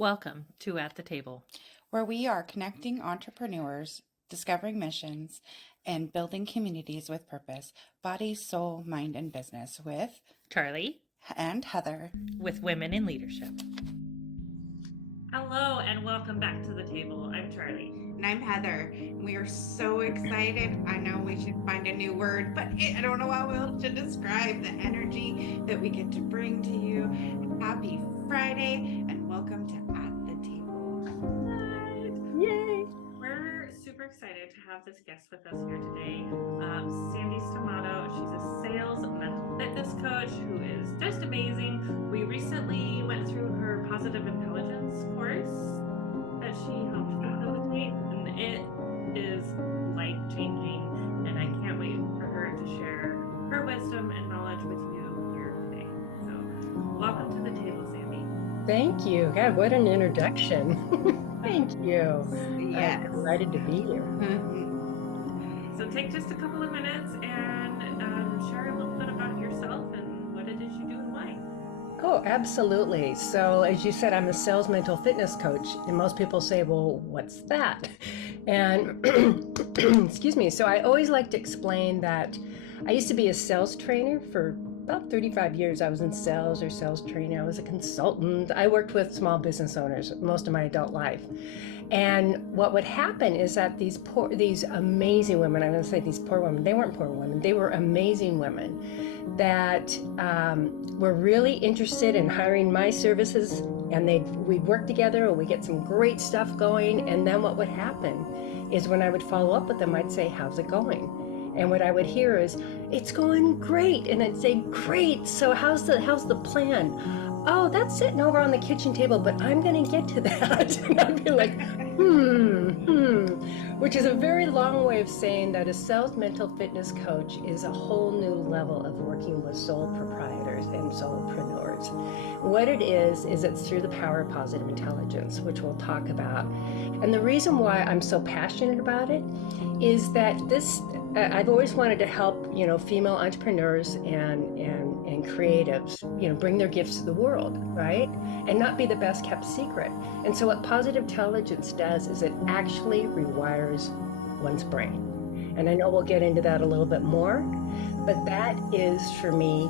Welcome to At the Table. where we are connecting entrepreneurs, discovering missions, and building communities with purpose, body, soul, mind, and business with Charlie and Heather. with Women in Leadership. Hello and welcome back to the table. I'm Charlie. And I'm Heather. We are so excited. I know we should find a new word, but I don't know how else to describe the energy that we get to bring to you. Happy Friday and welcome to At the Table. Yay! We're super excited to have this guest with us here today. Sandy Stamato. She's a sales mental fitness coach who is just amazing. We recently went through her positive intelligence course that she helped facilitate, and it is life-changing, and I can't wait for her to share her wisdom and knowledge with you here today. So welcome to the table, Sandy. Thank you. God, what an introduction. Thank you. Yes. I'm delighted to be here. So take just a couple of minutes and share a little bit about yourself and what it is you do and why. Oh, absolutely. So as you said, I'm a sales mental fitness coach, and most people say, well, what's that? And excuse me. So I always like to explain that I used to be a sales trainer for about 35 years. I was in sales or sales training. I was a consultant. I worked with small business owners most of my adult life. And what would happen is that these amazing women, I'm going to say these poor women, they weren't poor women, they were amazing women that were really interested in hiring my services, and we'd work together and we get some great stuff going. And then what would happen is when I would follow up with them, I'd say, how's it going? And what I would hear is, it's going great. And I'd say, great. So how's the plan? Oh, that's sitting over on the kitchen table, but I'm going to get to that. And I'd be like, which is a very long way of saying that a sales mental fitness coach is a whole new level of working with sole proprietors and solopreneurs. What it is it's through the power of positive intelligence, which we'll talk about. And the reason why I'm so passionate about it is that I've always wanted to help, female entrepreneurs and creatives, bring their gifts to the world, right? And not be the best kept secret. And so what positive intelligence does is it actually rewires one's brain. And I know we'll get into that a little bit more, but that is for me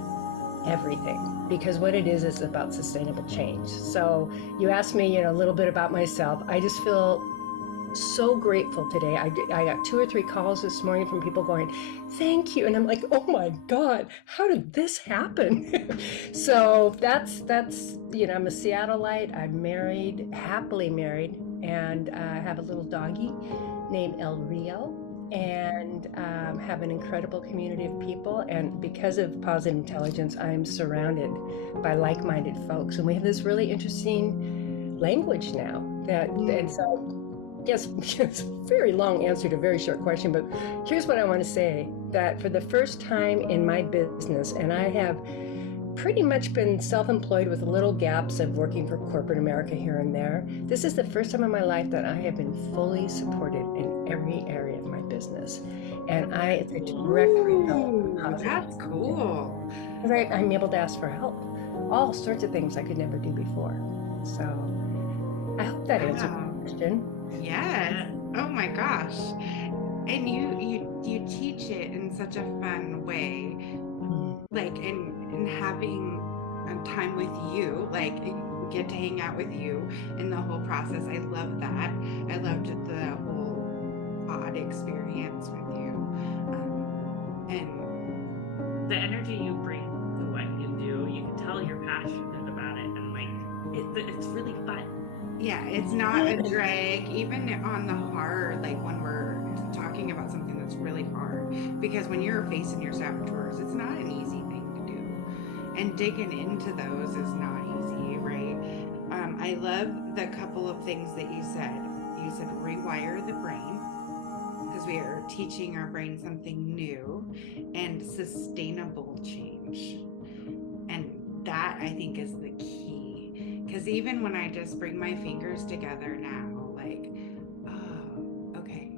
everything, because what it is about sustainable change. So you asked me, a little bit about myself. I just feel so grateful today. I got 2 or 3 calls this morning from people going, thank you. And I'm like, oh my God, how did this happen? So that's, I'm a Seattleite. I'm married, happily married, and I have a little doggy named El Rio, and have an incredible community of people. And because of positive intelligence, I'm surrounded by like-minded folks. And we have this really interesting language now and so yes, it's a very long answer to a very short question, but here's what I want to say, that for the first time in my business, and I have pretty much been self-employed with little gaps of working for corporate America here and there, this is the first time in my life that I have been fully supported in every area of my business. And it's a direct result of That's cool. I'm able to ask for help. All sorts of things I could never do before. So I hope that answered the question. Yes. Oh my gosh. And you teach it in such a fun way, like in having a time with you, like get to hang out with you in the whole process. I love that. I loved the whole pod experience with you, and the energy you bring to what you do, you can tell you're passionate about it, and it's really fun. Yeah, it's not a drag, even on the hard, like when we're talking about something that's really hard, because when you're facing your saboteurs, it's not an easy thing to do. And digging into those is not easy, right? I love the couple of things that you said. You said rewire the brain, because we are teaching our brain something new, and sustainable change. And that, I think, is the key. Because even when I just bring my fingers together now, like, oh, okay.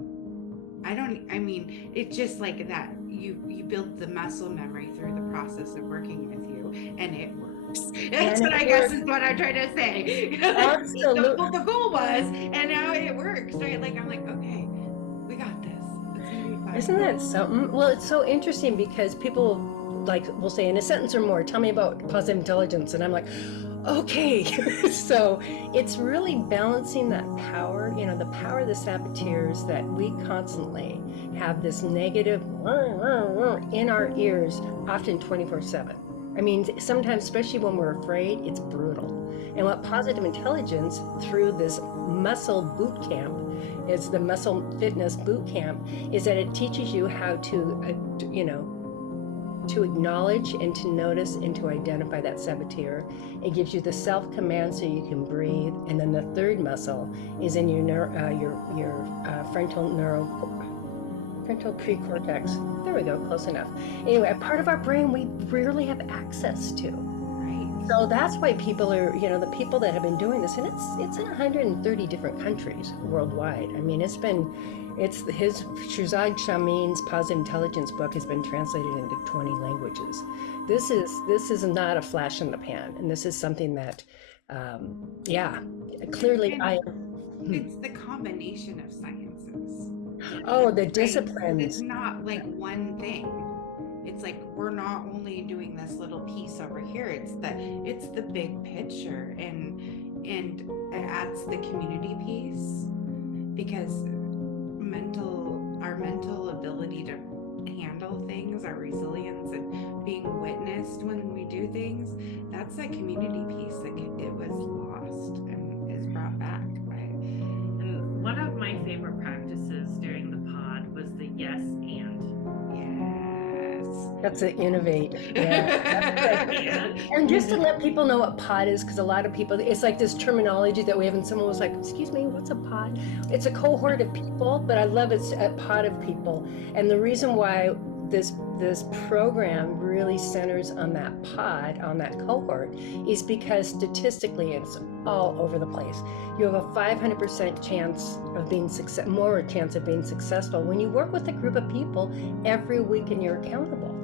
It's just like that. You build the muscle memory through the process of working with you, and it works. works. That's And what it I guess works. is what I'm trying to say. Absolutely. What the goal was, and now it works, right? Like I'm like, okay, we got this. It's gonna be fun. Isn't that something? Well, it's so interesting because people like will say in a sentence or more, tell me about positive intelligence. And I'm like, okay. So it's really balancing that power, the power of the saboteurs that we constantly have this negative in our ears, often 24/7. I mean, sometimes, especially when we're afraid, it's brutal. And what positive intelligence through this muscle boot camp is the muscle fitness boot camp is that it teaches you how to, to acknowledge and to notice and to identify that saboteur. It gives you the self command so you can breathe. And then the third muscle is in your frontal precortex. There we go, close enough. Anyway, a part of our brain we rarely have access to. Right. So that's why people are, the people that have been doing this, and it's in 130 different countries worldwide. I mean, it's his Shahzad Shamin's Positive Intelligence book has been translated into 20 languages. This is not a flash in the pan, and this is something that, clearly It's the combination of sciences. Oh, the Right? disciplines. It's not like one thing. It's like we're not only doing this little piece over here. It's the big picture, and it adds the community piece, because our mental ability to handle things, our resilience, and being witnessed when we do things, that's that community piece that it was lost and is brought back. Right? And one of my favorite practices during the pod was the yes and. That's an innovate. Yeah. And just to let people know what pod is, because a lot of people, it's like this terminology that we have, and someone was like, excuse me, what's a pod? It's a cohort of people, but I love it's a pod of people. And the reason why this program really centers on that pod, on that cohort, is because statistically it's all over the place. You have a 500% chance of being more chance of being successful when you work with a group of people every week and you're accountable.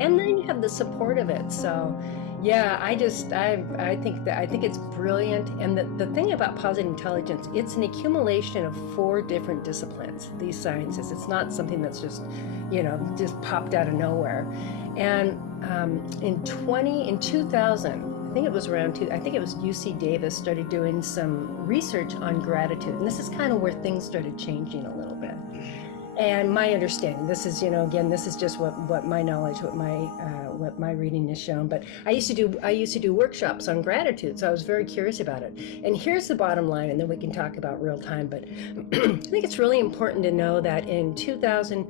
And then you have the support of it. So yeah, I think it's brilliant. And the thing about positive intelligence, it's an accumulation of 4 different disciplines, these sciences. It's not something that's just popped out of nowhere. And in 2000, I think it was UC Davis started doing some research on gratitude. And this is kind of where things started changing a little bit. And my understanding, this is, again, this is just what my knowledge, what my reading has shown. But I used to do workshops on gratitude, so I was very curious about it. And here's the bottom line, and then we can talk about real time. But I think it's really important to know that in 2000,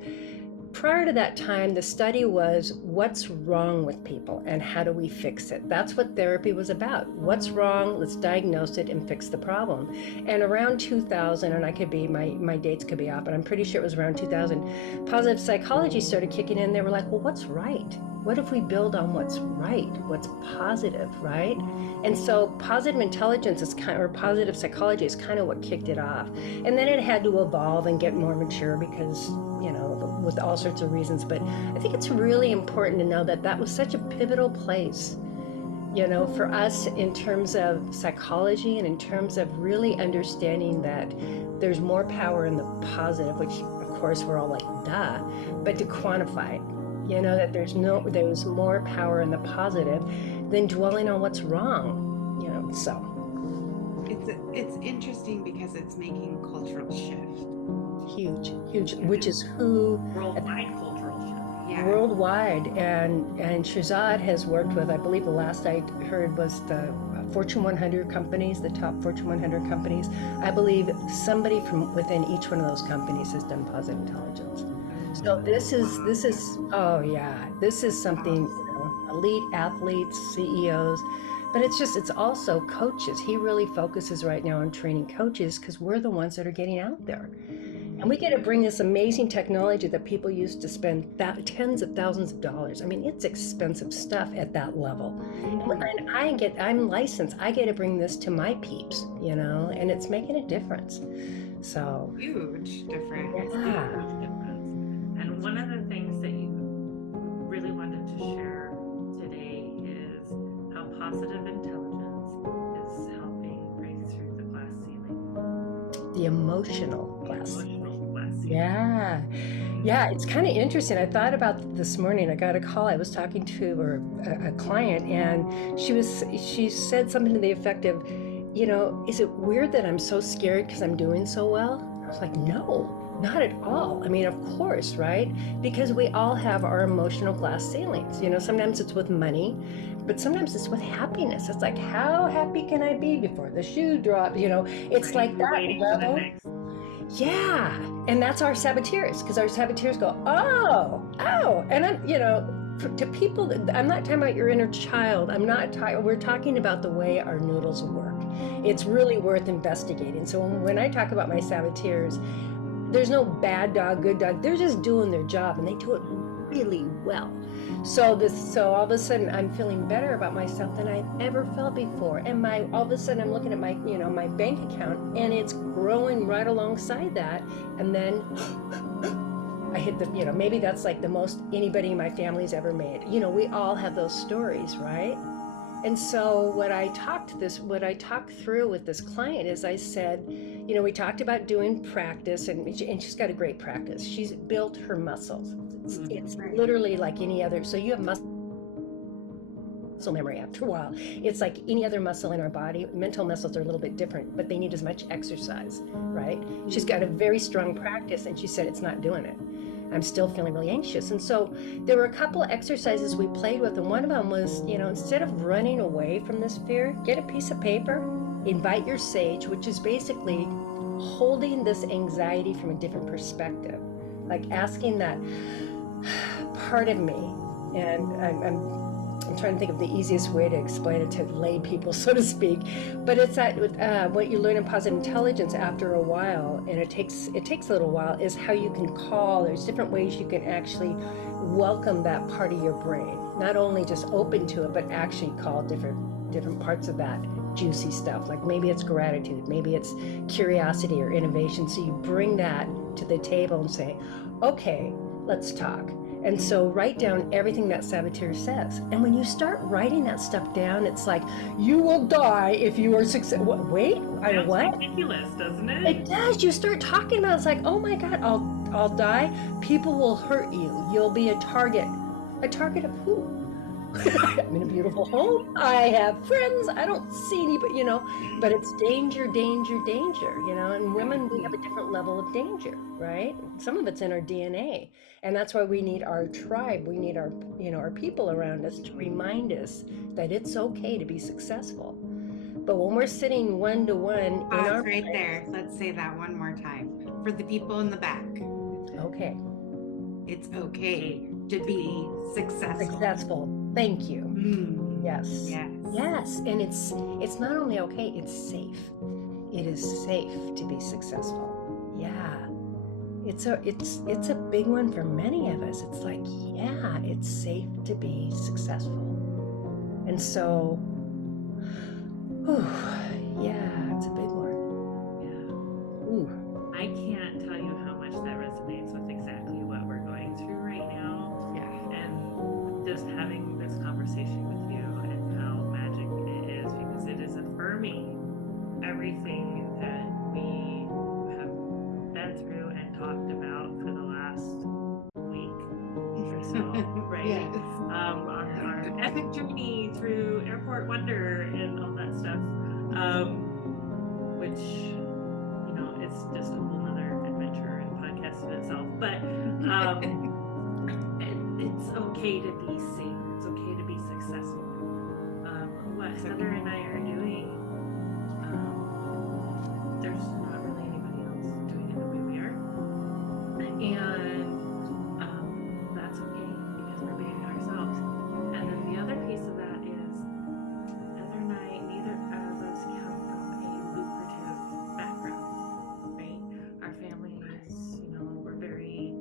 prior to that time, the study was what's wrong with people and how do we fix it? That's what therapy was about. What's wrong? Let's diagnose it and fix the problem. And around 2000, and I could be, my dates could be off, but I'm pretty sure it was around 2000, positive psychology started kicking in. They were like, well, what's right? What if we build on what's right? What's positive, right? And so positive intelligence or positive psychology is kind of what kicked it off. And then it had to evolve and get more mature because, with all sorts of reasons. But I think it's really important to know that was such a pivotal place, for us in terms of psychology and in terms of really understanding that there's more power in the positive, which of course we're all like, duh, but to quantify it. That there's more power in the positive than dwelling on what's wrong, so. It's interesting because it's making cultural shift. Huge, which is who Worldwide cultural shift. Yeah. Worldwide, and Shahzad has worked with, I believe the last I heard was the Fortune 100 companies, the top Fortune 100 companies. I believe somebody from within each one of those companies has done positive intelligence. So this is something, elite athletes, CEOs, but it's also coaches. He really focuses right now on training coaches because we're the ones that are getting out there. And we get to bring this amazing technology that people used to spend tens of thousands of dollars. I mean, it's expensive stuff at that level. And I'm licensed. I get to bring this to my peeps, and it's making a difference. So Huge difference. Yeah. Huge difference. And one of the things that you really wanted to share today is how positive The emotional glass. Emotional glass. Yeah. Yeah, it's kind of interesting. I thought about this morning. I got a call. I was talking to a client, and she said something to the effect of, is it weird that I'm so scared because I'm doing so well? I was like, no, not at all. I mean, of course, right? Because we all have our emotional glass ceilings. Sometimes it's with money, but sometimes it's with happiness. It's like, how happy can I be before the shoe drops? It's Right, like you're that waiting for the level. next. Yeah, and that's our saboteurs, because our saboteurs go, oh, and to people, I'm not talking about your inner child. I'm not talking. We're talking about the way our noodles work. It's really worth investigating. So when I talk about my saboteurs, there's no bad dog, good dog. They're just doing their job, and they do it really well. So all of a sudden, I'm feeling better about myself than I've ever felt before. And all of a sudden, I'm looking at my bank account, and it's growing right alongside that. And then I hit maybe that's like the most anybody in my family's ever made. We all have those stories, right? And so what I talked through with this client is I said, we talked about doing practice, and she's got a great practice. She's built her muscles. It's literally like any other. So you have muscle memory after a while. It's like any other muscle in our body. Mental muscles are a little bit different, but they need as much exercise, right? She's got a very strong practice, and she said it's not doing it. I'm still feeling really anxious. And so there were a couple of exercises we played with, and one of them was, instead of running away from this fear, get a piece of paper, invite your sage, which is basically holding this anxiety from a different perspective, like asking that part of me. And I'm trying to think of the easiest way to explain it to lay people, so to speak. But it's that what you learn in positive intelligence after a while, and it takes a little while, is how you can call. There's different ways you can actually welcome that part of your brain. Not only just open to it, but actually call different parts of that juicy stuff. Like maybe it's gratitude, maybe it's curiosity or innovation. So you bring that to the table and say, okay, let's talk. And so write down everything that saboteur says. And when you start writing that stuff down, it's like, you will die if you are successful. Wait, Sounds what? ridiculous, doesn't it? It does. You start talking about it, it's like, oh my God, I'll die. People will hurt you. You'll be a target. A target of who? I'm in a beautiful home. I have friends. I don't see anybody, but it's danger, danger, danger, and women, we have a different level of danger, right? Some of it's in our DNA. And that's why we need our tribe. We need our, our people around us to remind us that it's okay to be successful. But when we're sitting one-to-one in our right there. Let's say that one more time for the people in the back. Okay. It's okay to be successful. Thank you. Yes. Yes. And it's not only okay, it's safe. It is safe to be successful. Yeah. It's a big one for many of us. It's like, yeah, it's safe to be successful. And so, yeah, it's a big one. Yeah. Ooh. I can't tell you how much that resonates with exactly what we're going through right now. Yeah. And just having this conversation with you and how magic it is, because it is affirming everything that we have been through and talked about for the last week or so, right? Yes. Our epic journey through Airport Wonder and all that stuff, which, it's just a whole nother adventure and podcast in itself. But it's okay to be safe. It's okay to be successful. What Heather and I are doing, there's not really anybody else doing it the way we are. And that's okay, because we're being ourselves. And then the other piece of that is, Heather and I, neither of us come from a lucrative background, right? Our families, we're very,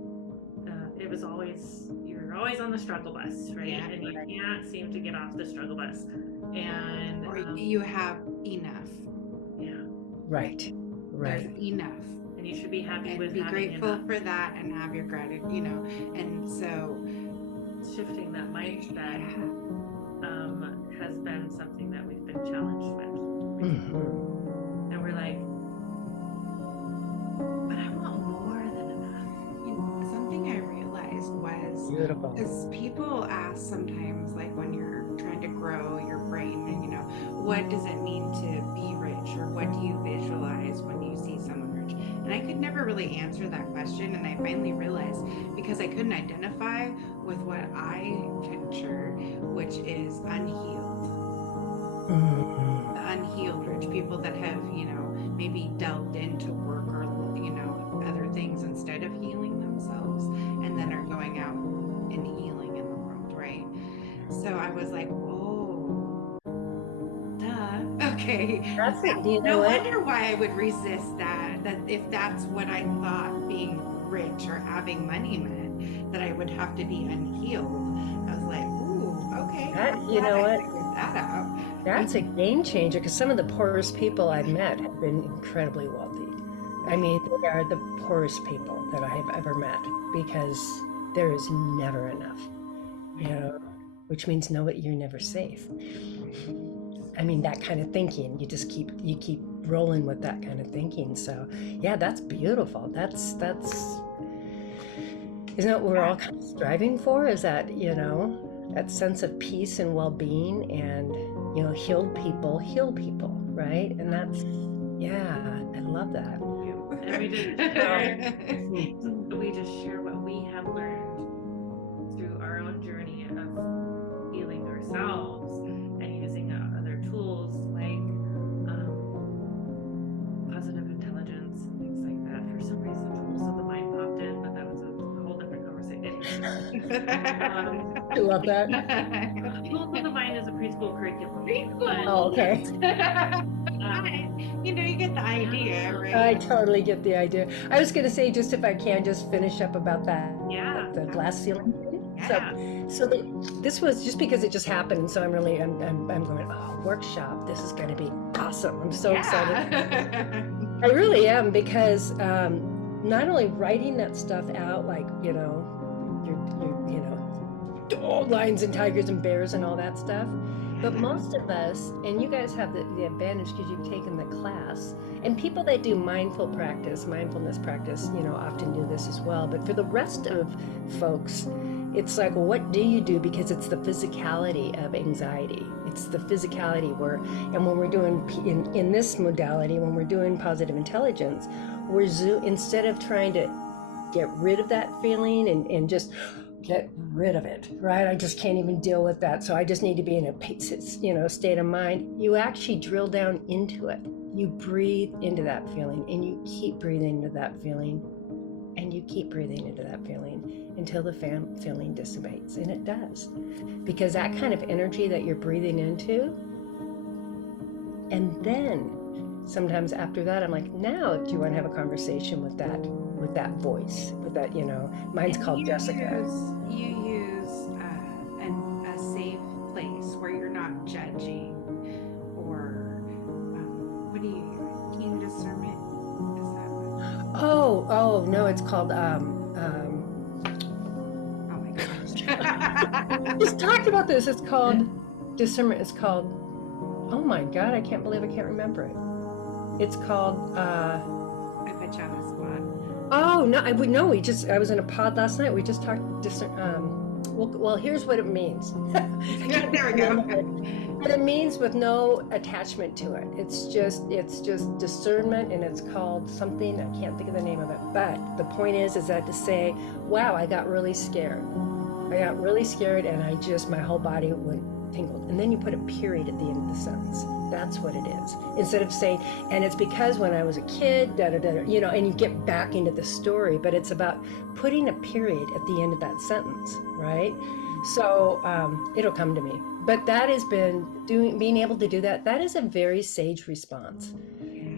it was always, you're always on the struggle bus, right? Yeah, and you can't seem to get off the struggle bus. And or you have enough. Yeah. Right. There's enough. And you should be happy And with be having grateful enough. for that and have your gratitude, and so Shifting that mindset has been something that we've been challenged with. Mm-hmm. And we're like, beautiful. Because people ask sometimes, like when you're trying to grow your brain, and what does it mean to be rich, or what do you visualize when you see someone rich? And I could never really answer that question, and I finally realized because I couldn't identify with what I picture, which is unhealed. Mhm. The unhealed rich people that have, maybe delved into work or, other things instead of healing themselves, and then are going out and healing in the world, right? So I was like, whoa, duh. Okay. That's it. You know No what? wonder why I would resist that if that's what I thought being rich or having money meant, that I would have to be unhealed. I was like, ooh, okay. You know what? I figured that out. That's a game changer, because some of the poorest people I've met have been incredibly wealthy. I mean, they are the poorest people that I have ever met, because there is never enough, which means you're never safe. I mean, that kind of thinking, you keep rolling with that kind of thinking. So yeah, that's beautiful. That's isn't that what we're all kind of striving for? Is that, that sense of peace and well-being, and healed people heal people, right? And that's, yeah, I love that. And we just share what we have learned through our own journey of healing ourselves and using other tools like positive intelligence and things like that. For some reason, tools of the mind popped in, but that was a whole different conversation. I love that. Tools of the mind is a preschool curriculum. Oh, okay. You get the idea, right? I totally get the idea. I was going to say, just if I can just finish up about that, Yeah. the glass ceiling thing. Yeah. So this was just because it just happened, and so I'm going, oh, workshop, this is going to be awesome. I'm so excited. I really am, because not only writing that stuff out, like, your lions and tigers and bears and all that stuff, but most of us, and you guys have the advantage because you've taken the class, and people that do mindfulness practice, often do this as well. But for the rest of folks, it's like, well, what do you do? Because it's the physicality of anxiety. It's the physicality and when we're doing, in this modality, when we're doing positive intelligence, instead of trying to get rid of that feeling and just get rid of it, right? I just can't even deal with that. So I just need to be in a state of mind. You actually drill down into it. You breathe into that feeling, and you keep breathing into that feeling, and you keep breathing into that feeling until the feeling dissipates. And it does, because that kind of energy that you're breathing into, and then sometimes after that, I'm like, now do you want to have a conversation with that voice, with that, mine's called Jessica. You use a safe place where you're not judging, or what do you use? Team discernment? Is that what? Oh no, it's called Oh my gosh. just talked about this. It's called discernment. It's called, oh my God, I can't believe I can't remember it. It's called I put you on the spot. Oh no, I was in a pod last night. We just talked well, here's what it means. There we go. But it means with no attachment to it. It's just discernment, and it's called something, I can't think of the name of it. But the point is that to say, wow, I got really scared. And my whole body went tingled. And then you put a period at the end of the sentence. That's what it is. Instead of saying, and it's because when I was a kid, and you get back into the story, but it's about putting a period at the end of that sentence, right? So it'll come to me. But that has been being able to do that. That is a very sage response.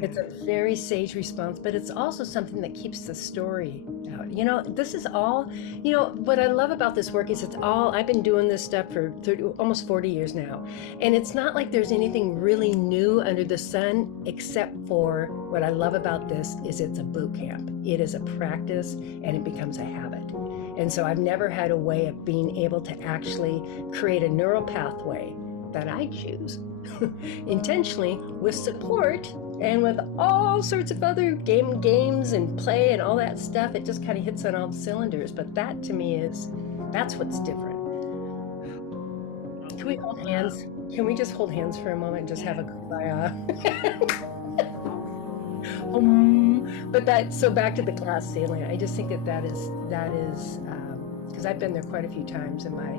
It's a very sage response, but it's also something that keeps the story out. This is all, what I love about this work is I've been doing this stuff for almost 40 years now. And it's not like there's anything really new under the sun, except for what I love about this is it's a boot camp. It is a practice, and it becomes a habit. And so I've never had a way of being able to actually create a neural pathway that I choose intentionally, with support and with all sorts of other games and play and all that stuff. It just kind of hits on all the cylinders. But that to me is That's what's different. Can we hold hands? Can we just hold hands for a moment and just have a kumbaya? But so back to the glass ceiling. I just think that is because I've been there quite a few times in my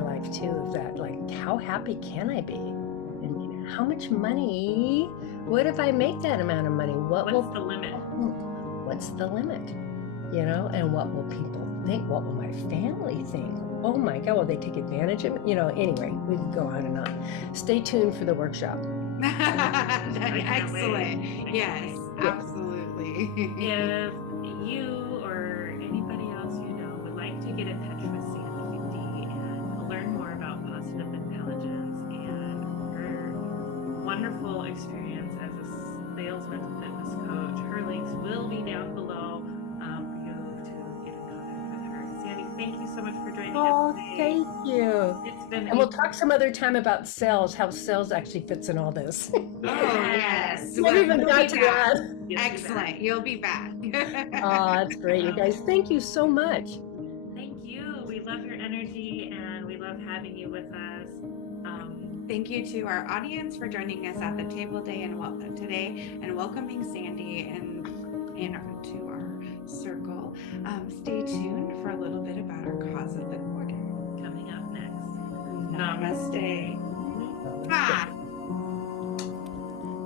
life too. Of that, like, how happy can I be? And how much money? What if I make that amount of money? What's the limit? What's the limit? You know, and what will people think? What will my family think? Oh my God, will they take advantage of it? You know, anyway, we can go on and on. Stay tuned for the workshop. Excellent. Yes, absolutely. If you or anybody else you know would like to get in touch with Sandy D and learn more about positive intelligence and her wonderful experience as a sales mental fitness coach, her links will be down below for you to get in contact with her. Sandy, thank you so much for joining us today. Thank you. It's been And we'll talk some other time about sales, how sales actually fits in all this. Yes. I even got to that. Excellent. You'll be back. Oh, that's great, you guys. Thank you so much. Thank you. We love your energy and we love having you with us. Thank you to our audience for joining us at the table today and welcoming Sandy and to our circle. Stay tuned for a little bit about our cause of the quarter. Coming up next. Namaste. Ah.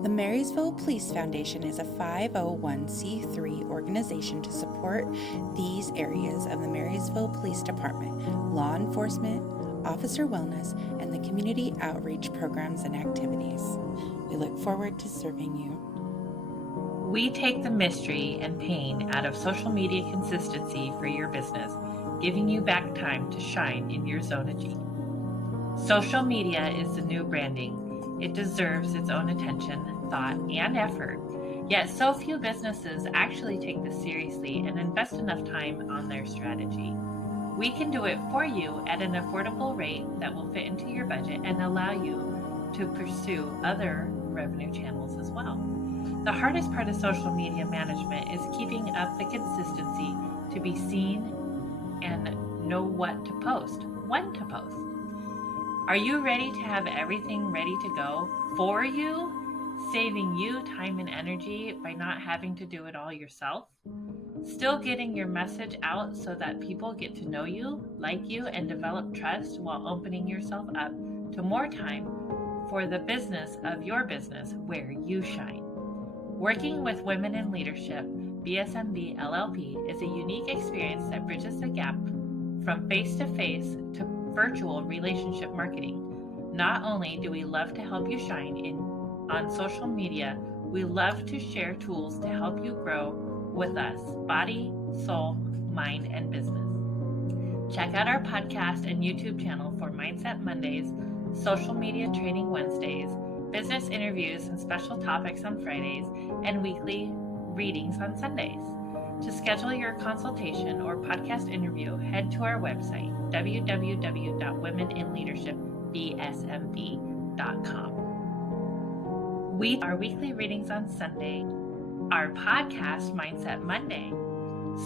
The Marysville Police Foundation is a 501c3 organization to support these areas of the Marysville Police Department: law enforcement, officer wellness, and the community outreach programs and activities. We look forward to serving you. We take the mystery and pain out of social media consistency for your business, giving you back time to shine in your zone of G. Social media is the new branding. It deserves its own attention, thought, and effort. Yet so few businesses actually take this seriously and invest enough time on their strategy. We can do it for you at an affordable rate that will fit into your budget and allow you to pursue other revenue channels as well. The hardest part of social media management is keeping up the consistency to be seen and know what to post, when to post. Are you ready to have everything ready to go for you, saving you time and energy by not having to do it all yourself? Still getting your message out so that people get to know you, like you, and develop trust while opening yourself up to more time for the business of your business where you shine. Working with Women in Leadership, BSMB LLP, is a unique experience that bridges the gap from face-to-face to virtual relationship marketing. Not only do we love to help you shine on social media, we love to share tools to help you grow with us, body, soul, mind, and business. Check out our podcast and YouTube channel for Mindset Mondays, Social Media Training Wednesdays, business interviews and special topics on Fridays, and weekly readings on Sundays. To schedule your consultation or podcast interview, head to our website, www.womeninleadershipbsmb.com. Our weekly readings on Sunday, our podcast, Mindset Monday,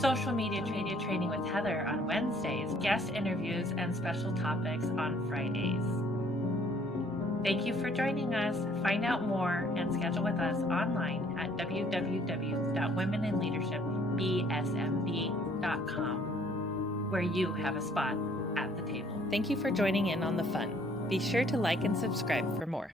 social media training with Heather on Wednesdays, guest interviews, and special topics on Fridays. Thank you for joining us. Find out more and schedule with us online at www.womeninleadershipbsmb.com, where you have a spot at the table. Thank you for joining in on the fun. Be sure to like and subscribe for more.